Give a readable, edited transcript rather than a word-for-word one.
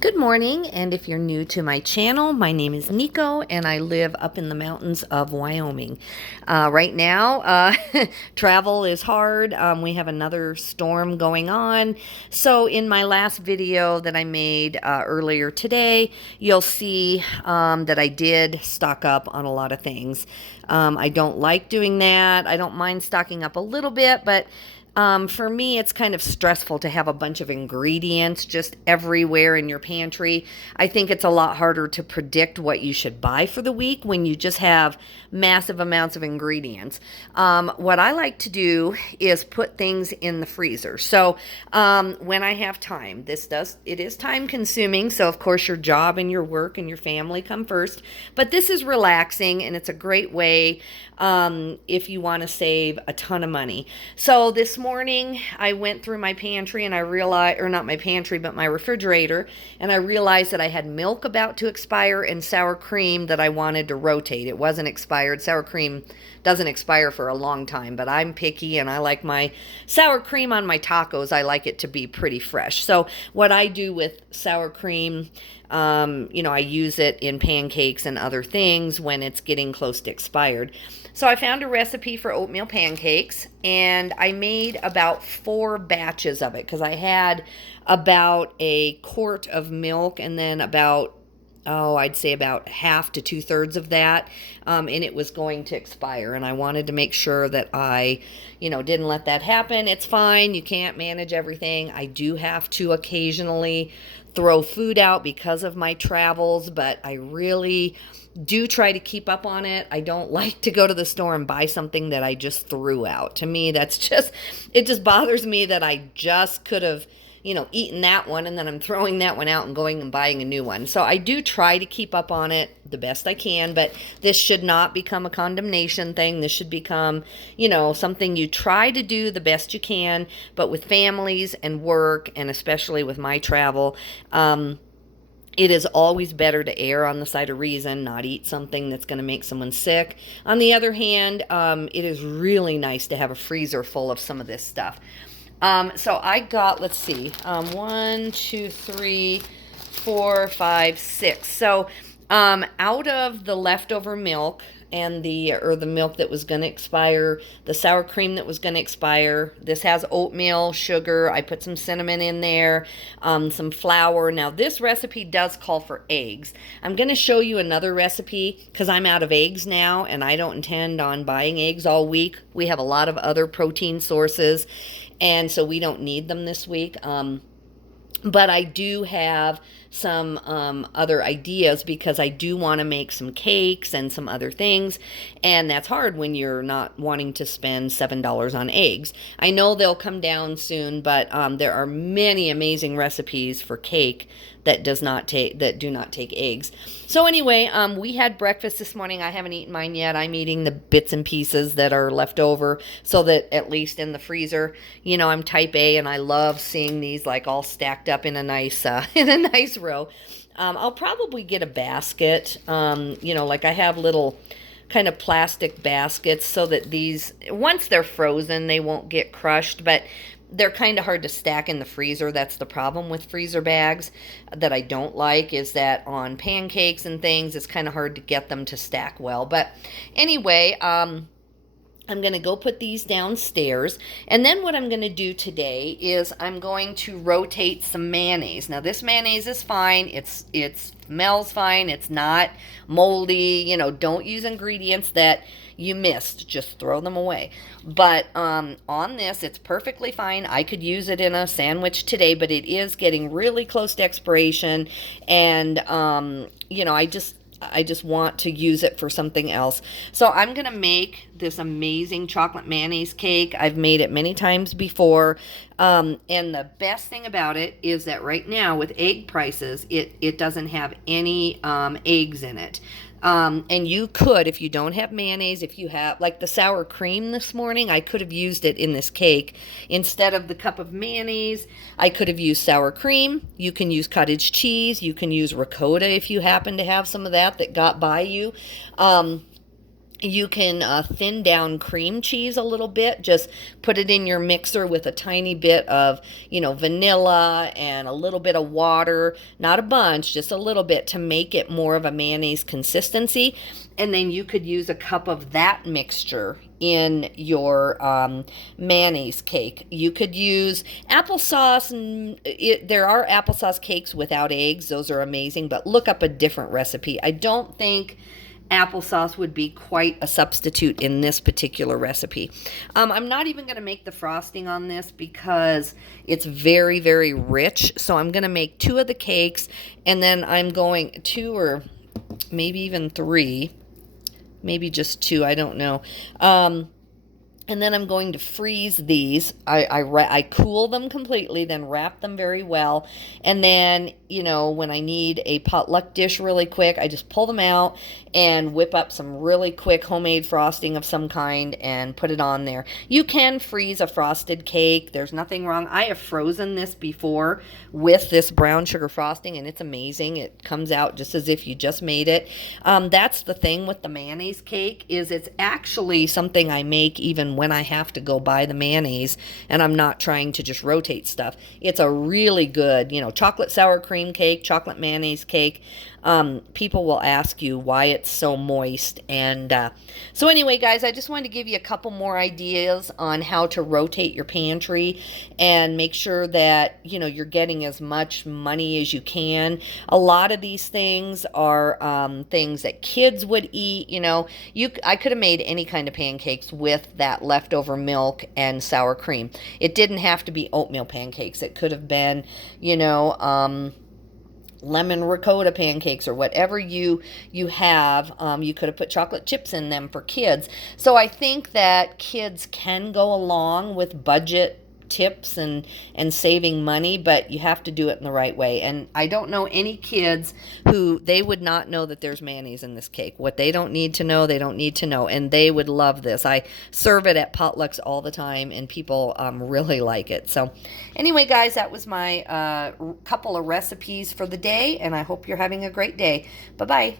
Good morning, and if you're new to my channel, my name is Nico, and I live up in the mountains of Wyoming. Right now, travel is hard. We have another storm going on. So in my last video that I made earlier today, you'll see that I did stock up on a lot of things. I don't like doing that. I don't mind stocking up a little bit, but for me, it's kind of stressful to have a bunch of ingredients just everywhere in your pantry. I think it's a lot harder to predict what you should buy for the week when you just have massive amounts of ingredients. What I like to do is put things in the freezer. So when I have time, it is time consuming. So of course your job and your work and your family come first, but this is relaxing and it's a great way if you want to save a ton of money. So this morning I went through my pantry and I realized, or not my pantry, but my refrigerator, and I realized that I had milk about to expire and sour cream that I wanted to rotate. It wasn't expired. Sour cream doesn't expire for a long time, but I'm picky and I like my sour cream on my tacos. I like it to be pretty fresh. So what I do with sour cream, I use it in pancakes and other things when it's getting close to expired. So I found a recipe for oatmeal pancakes, and I made about 4 batches of it because I had about a quart of milk and then I'd say about half to 2/3 of that, and it was going to expire, and I wanted to make sure that I, didn't let that happen. It's fine. You can't manage everything. I do have to occasionally throw food out because of my travels, but I really do try to keep up on it. I don't like to go to the store and buy something that I just threw out. To me, it just bothers me that I just could have, eaten that one and then I'm throwing that one out and going and buying a new one. So I do try to keep up on it the best I can, but this should not become a condemnation thing. This should become, something you try to do the best you can, but with families and work, and especially with my travel, it is always better to err on the side of reason, not eat something that's going to make someone sick. On the other hand, it is really nice to have a freezer full of some of this stuff. So I got, let's see, 1, 2, 3, 4, 5, 6. So out of the leftover milk and the milk that was going to expire, the sour cream that was going to expire, this has oatmeal, sugar. I put some cinnamon in there, some flour. Now this recipe does call for eggs. I'm going to show you another recipe because I'm out of eggs now and I don't intend on buying eggs all week. We have a lot of other protein sources, and so we don't need them this week. But I do have some other ideas because I do want to make some cakes and some other things, and that's hard when you're not wanting to spend $7 on eggs. I know they'll come down soon, but there are many amazing recipes for cake that do not take eggs. So anyway, we had breakfast this morning. I haven't eaten mine yet. I'm eating the bits and pieces that are left over, so that at least in the freezer, I'm type A and I love seeing these like all stacked up in a nice row. I'll probably get a basket. Like I have little kind of plastic baskets so that these, once they're frozen, they won't get crushed, but they're kind of hard to stack in the freezer. That's the problem with freezer bags that I don't like, is that on pancakes and things, it's kind of hard to get them to stack well. But anyway, I'm going to go put these downstairs, and then what I'm going to do today is I'm going to rotate some mayonnaise. Now this mayonnaise is fine. It smells fine. It's not moldy. Don't use ingredients that you missed. Just throw them away. But on this, it's perfectly fine. I could use it in a sandwich today, but it is getting really close to expiration, and I just want to use it for something else. So I'm going to make this amazing chocolate mayonnaise cake. I've made it many times before. And the best thing about it is that right now with egg prices, it doesn't have any eggs in it. And you could, if you don't have mayonnaise, if you have, like the sour cream this morning, I could have used it in this cake. Instead of the cup of mayonnaise, I could have used sour cream. You can use cottage cheese. You can use ricotta if you happen to have some of that got by you. You can thin down cream cheese a little bit. Just put it in your mixer with a tiny bit of, vanilla and a little bit of water. Not a bunch, just a little bit to make it more of a mayonnaise consistency. And then you could use a cup of that mixture in your mayonnaise cake. You could use applesauce, and there are applesauce cakes without eggs. Those are amazing, but look up a different recipe. I don't think applesauce would be quite a substitute in this particular recipe. I'm not even going to make the frosting on this because it's very, very rich. So I'm going to make 2 of the cakes, and then I'm going 2 or maybe even 3, maybe just 2, I don't know. And then I'm going to freeze these. I cool them completely, then wrap them very well. And then, when I need a potluck dish really quick, I just pull them out and whip up some really quick homemade frosting of some kind and put it on there. You can freeze a frosted cake. There's nothing wrong. I have frozen this before with this brown sugar frosting, and it's amazing. It comes out just as if you just made it. That's the thing with the mayonnaise cake, is it's actually something I make even when I have to go buy the mayonnaise and I'm not trying to just rotate stuff. It's a really good, chocolate sour cream cake, chocolate mayonnaise cake. People will ask you why it's so moist. And so anyway, guys, I just wanted to give you a couple more ideas on how to rotate your pantry and make sure that, you're getting as much money as you can. A lot of these things are things that kids would eat. I could have made any kind of pancakes with that leftover milk and sour cream. It didn't have to be oatmeal pancakes. It could have been, lemon ricotta pancakes or whatever you have. You could have put chocolate chips in them for kids. So I think that kids can go along with budget tips and saving money, but you have to do it in the right way. And I don't know any kids who they would not know that there's mayonnaise in this cake. What they don't need to know, they don't need to know, and they would love this. I serve it at potlucks all the time, and people really like it. So anyway, guys, that was my couple of recipes for the day, and I hope you're having a great day. Bye-bye.